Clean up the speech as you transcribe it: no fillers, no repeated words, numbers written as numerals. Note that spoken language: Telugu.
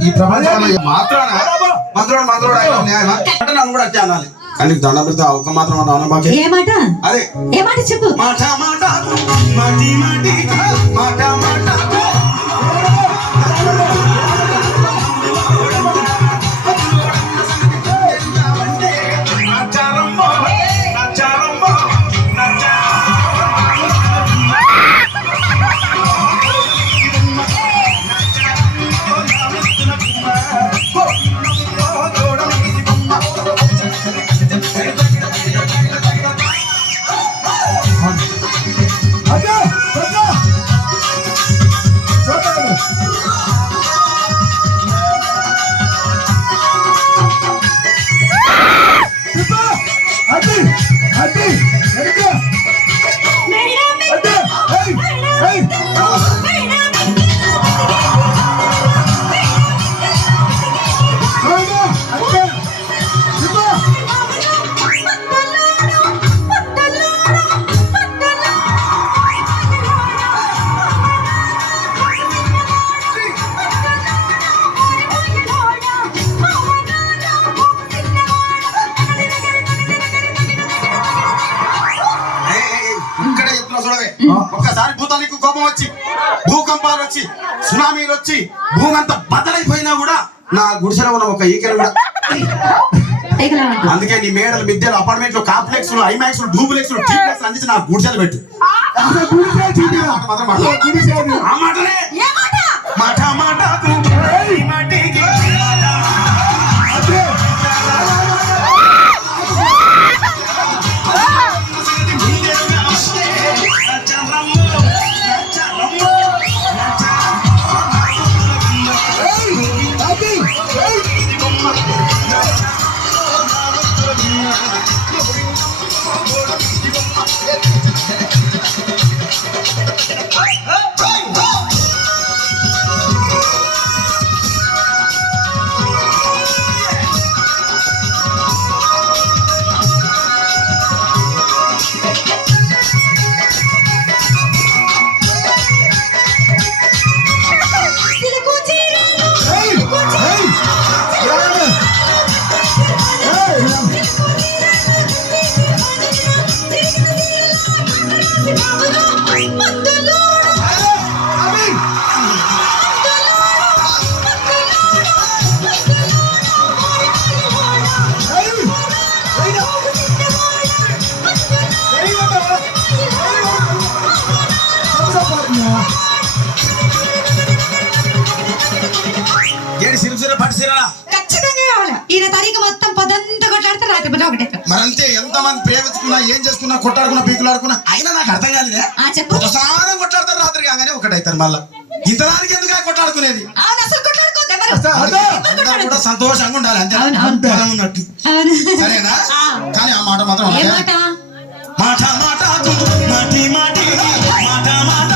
ఈ ప్రపంచంలో మాత్రాన మంత్రుడు నన్ను కూడా అట్టే అనాలి. కానీ దండం పెడితే ఒక మాత్రం అన్న ఏ మాట అదే ఏ మాట చెప్పు. మాట మాట మాటి మాటి మాట మాట ఒక్కసారి భూతానికి కోపం వచ్చి భూకంపాలు వచ్చి సునామీలు వచ్చి భూమి అంతా బద్దలైపోయినా కూడా నా గుడిసెలో ఉన్న ఒక ఈకలు కూడా. అందుకే నీ మేడలు మిద్దెలు అపార్ట్మెంట్లు కాంప్లెక్స్ ఐమాక్స్ డూప్లెక్స్ ట్రిప్లెక్స్ అందించి నా గుడిసెలు పెట్టు. ఆ మాటనే మాట మాట మరంతే ఎంతమంది ప్రేమించుకున్నా ఏం చేసుకున్నా కొట్టాడుకున్నా పీకులాడుకున్నా అయినా నాకు అర్థం కాలేదే. ఒకసారి కొట్లాడతారు రాత్రి కాగానే ఒకటైతారు. మళ్ళా ఇంతదానికి ఎందుకు కొట్లాడుకునేది? కూడా సంతోషంగా ఉండాలి అంతే మనం ఉన్నట్టు. సరేనా? కానీ ఆ మాట మాత్రం మాట మాట మాటి మాటి మాట మాట